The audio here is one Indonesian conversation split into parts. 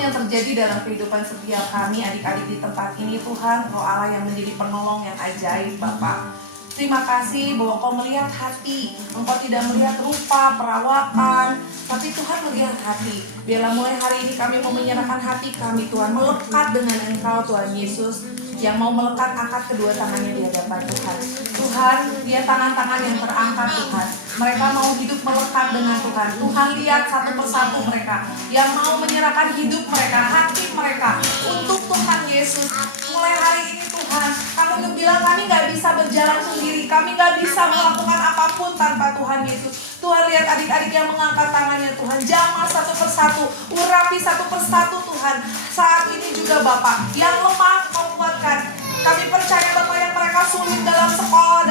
yang terjadi dalam kehidupan setiap kami adik-adik di tempat ini Tuhan, Roh Allah yang menjadi penolong yang ajaib Bapak. Terima kasih bahwa Engkau melihat hati, Engkau tidak melihat rupa, perawakan, tapi Tuhan melihat hati. Biarlah mulai hari ini kami mau menyerahkan hati kami Tuhan, melekat dengan Engkau Tuhan Yesus, yang mau melekat angkat kedua tangannya di hadapan Tuhan. Tuhan, dia tangan-tangan yang terangkat Tuhan. Mereka mau hidup melekat dengan Tuhan. Tuhan lihat satu persatu mereka yang mau menyerahkan hidup mereka, hati mereka untuk Tuhan Yesus. Mulai hari ini Tuhan, kami bilang kami gak bisa berjalan sendiri, kami gak bisa melakukan apapun tanpa Tuhan Yesus. Tuhan lihat adik-adik yang mengangkat tangannya Tuhan, jamah satu persatu, urapi satu persatu Tuhan. Saat ini juga Bapak, yang lemah Kau kuatkan. Kami percaya Bapak yang mereka sulit dalam sekolah,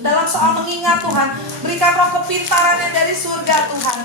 dalam soal mengingat Tuhan, berikan roh kepintaran yang dari surga Tuhan.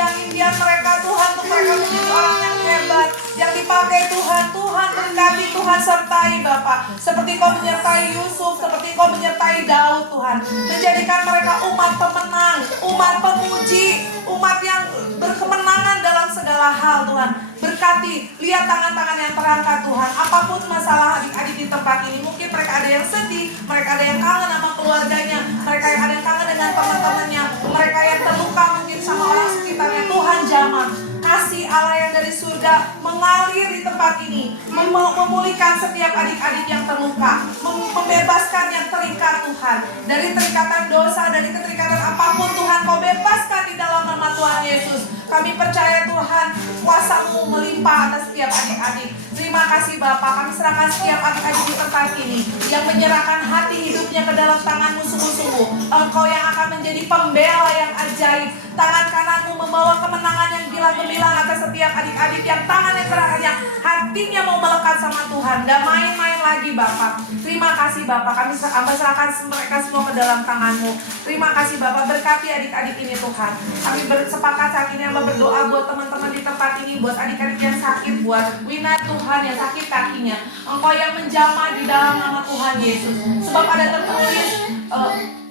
Impian mereka Tuhan, untuk mereka menjadi orang yang hebat, yang dipakai Tuhan. Tuhan berkati, Tuhan sertai Bapak, seperti Kau menyertai Yusuf, seperti Kau menyertai Daud Tuhan. Menjadikan mereka umat pemenang, umat pemuji, umat yang berkemenangan dalam segala hal Tuhan. Berkati, lihat tangan-tangan yang terangkat Tuhan. Apapun masalah adik-adik di tempat ini, mungkin mereka ada yang sedih, mereka ada yang kangen sama keluarganya, mereka yang ada yang kangen dengan teman-temannya, mereka yang terluka mungkin sama orang sekitarnya. Tuhan jamah, kasih Allah yang dari surga mengalir di tempat ini, memulihkan setiap adik-adik yang terluka, membebaskan yang terikat Tuhan, dari terikatan dosa, dari keterikatan apapun Tuhan, Kau bebaskan di dalam nama Tuhan Yesus. Kami percaya Tuhan, kuasa-Mu melimpah atas setiap adik-adik. Terima kasih Bapak, kami serahkan setiap adik-adik di tempat ini yang menyerahkan hati hidupnya ke dalam tangan-Mu sungguh-sungguh. Engkau yang akan menjadi pembela yang ajaib. Tangan kanan-Mu membawa kemenangan yang gemilang atas setiap adik-adik yang tangannya terakhirnya hatinya mau melekat sama Tuhan. Gak main-main lagi Bapak. Terima kasih Bapak, kami serahkan mereka semua ke dalam tangan-Mu. Terima kasih Bapak, berkati adik-adik ini Tuhan. Kami bersepakat saat ini berdoa buat teman-teman di tempat ini, buat adik-adik yang sakit, buat Wina Tuhan yang sakit kakinya. Engkau yang menjamah di dalam nama Tuhan Yesus. Sebab ada tertulis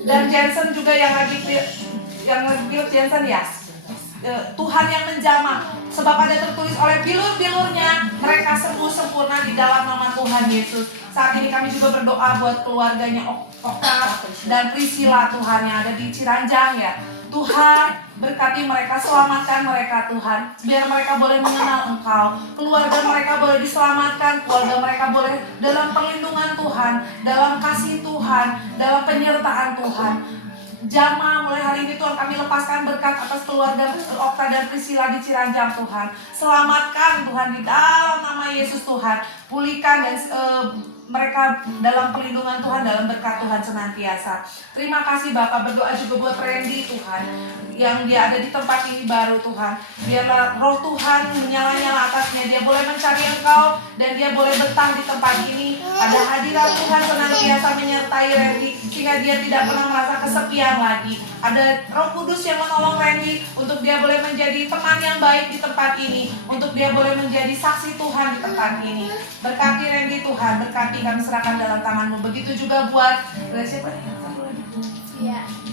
dan Jensen juga yang lagi Jensen ya. Tuhan yang menjamah. Sebab ada tertulis oleh bilur-bilurnya mereka sembuh sempurna di dalam nama Tuhan Yesus. Saat ini kami juga berdoa buat keluarganya Okta dan Priscilla Tuhan yang ada di Ciranjang ya. Tuhan berkati mereka, selamatkan mereka Tuhan, biar mereka boleh mengenal Engkau, keluarga mereka boleh diselamatkan, keluarga mereka boleh dalam perlindungan Tuhan, dalam kasih Tuhan, dalam penyertaan Tuhan. Jamah mulai hari ini Tuhan, kami lepaskan berkat atas keluarga Okta dan Priscilla di Ciranjang Tuhan. Selamatkan Tuhan di dalam nama Yesus Tuhan, pulihkan dan mereka dalam perlindungan Tuhan, dalam berkat Tuhan senantiasa. Terima kasih Bapak, berdoa juga buat Randy Tuhan, yang dia ada di tempat ini baru Tuhan. Biarlah roh Tuhan menyala-nyala atasnya, dia boleh mencari Engkau dan dia boleh betah di tempat ini. Ada hadirat Tuhan senantiasa menyertai Randy, sehingga dia tidak pernah merasa kesepian lagi. Ada Roh Kudus yang menolong Randy untuk dia boleh menjadi teman yang baik di tempat ini, untuk dia boleh menjadi saksi Tuhan di tempat ini. Berkati Randy Tuhan, berkati, kami serahkan dalam tangan-Mu. Begitu juga buat siapa?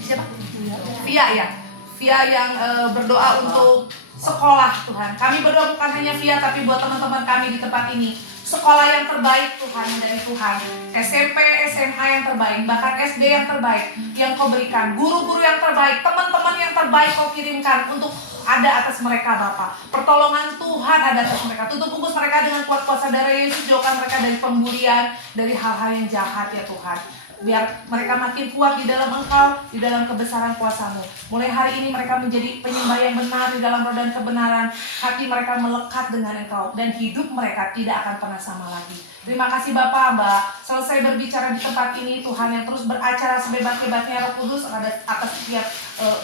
Siapa? Via ya. Via yang berdoa untuk sekolah Tuhan. Kami berdoa bukan hanya Via, tapi buat teman-teman kami di tempat ini. Sekolah yang terbaik Tuhan dari Tuhan, SMP, SMA yang terbaik, bahkan SD yang terbaik yang Kau berikan, guru-guru yang terbaik, teman-teman yang terbaik Kau kirimkan untuk ada atas mereka Bapak. Pertolongan Tuhan ada atas mereka. Tutup bungkus mereka dengan kuat kuasa darah Yesus, jauhkan mereka dari pembulian, dari hal-hal yang jahat ya Tuhan. Biar mereka makin kuat di dalam Engkau, di dalam kebesaran kuasa-Mu. Mulai hari ini mereka menjadi penyembah yang benar di dalam roh dan kebenaran. Hati mereka melekat dengan Engkau, dan hidup mereka tidak akan pernah sama lagi. Terima kasih Bapak, Mbak. Selesai berbicara di tempat ini, Tuhan yang terus beracara sebebas-bebasnya Roh Kudus atas setiap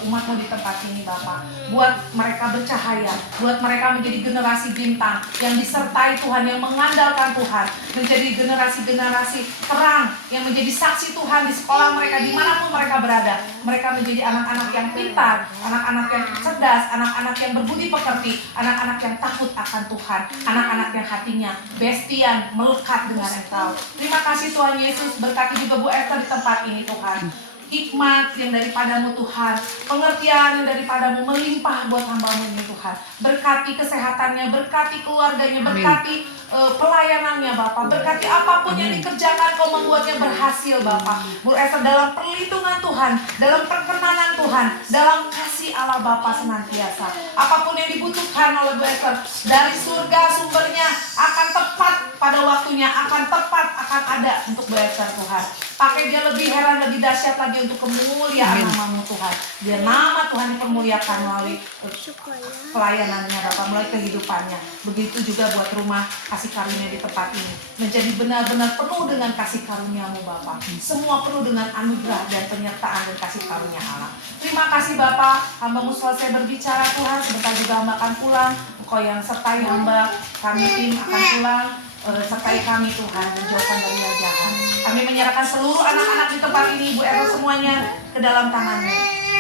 umat-Mu di tempat ini Bapak. Buat mereka bercahaya, buat mereka menjadi generasi bintang yang disertai Tuhan, yang mengandalkan Tuhan, menjadi generasi-generasi terang yang menjadi saksi Tuhan di sekolah mereka, dimanapun mereka berada. Mereka menjadi anak-anak yang pintar, anak-anak yang cerdas, anak-anak yang berbudi pekerti, anak-anak yang takut akan Tuhan, anak-anak yang hatinya bestian, melekat dengan Engkau. Terima kasih Tuhan Yesus, berkati juga Bu Esther di tempat ini Tuhan. hikmat yang daripadamu Tuhan, pengertian yang daripadamu melimpah buat hamba-Mu ini Tuhan. Berkati kesehatannya, berkati keluarganya, berkati pelayanannya Bapak. Berkati apapun yang dikerjakan Kau membuatnya berhasil Bapak. Bu Esther dalam perlindungan Tuhan, dalam perkenanan Tuhan, dalam kasih Allah Bapa senantiasa. Apapun yang dibutuhkan oleh Bu Esther dari surga sumbernya akan tepat pada waktunya, akan tepat, akan ada untuk Bu Esther Tuhan. Pakai dia lebih heran, lebih dahsyat lagi untuk kemuliaan nama-Mu Tuhan. Biar nama Tuhan dipermuliakan melalui pelayanannya Bapak, melalui kehidupannya. Begitu juga buat rumah kasih karunia di tempat ini. Menjadi benar-benar penuh dengan kasih karunia-Mu Bapak. Semua penuh dengan anugerah dan penyertaan dan kasih karunia Allah. Terima kasih Bapak, hamba-Mu selesai berbicara Tuhan. Sebentar juga hamba akan pulang. Engkau yang sertai hamba, kami tim akan pulang. Sertai kami Tuhan dan jauhkan dari yang jahat. Kami menyerahkan seluruh anak-anak di tempat ini, Ibu Erna semuanya ke dalam tangan-Mu.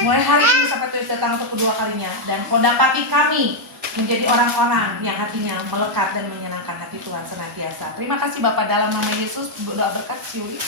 Mulai hari ini sampai Tuhan datang untuk kedua kalinya. Dan Kau dapati kami menjadi orang-orang yang hatinya melekat dan menyenangkan hati Tuhan senantiasa. Terima kasih Bapak, dalam nama Yesus, doa berkat Yuli.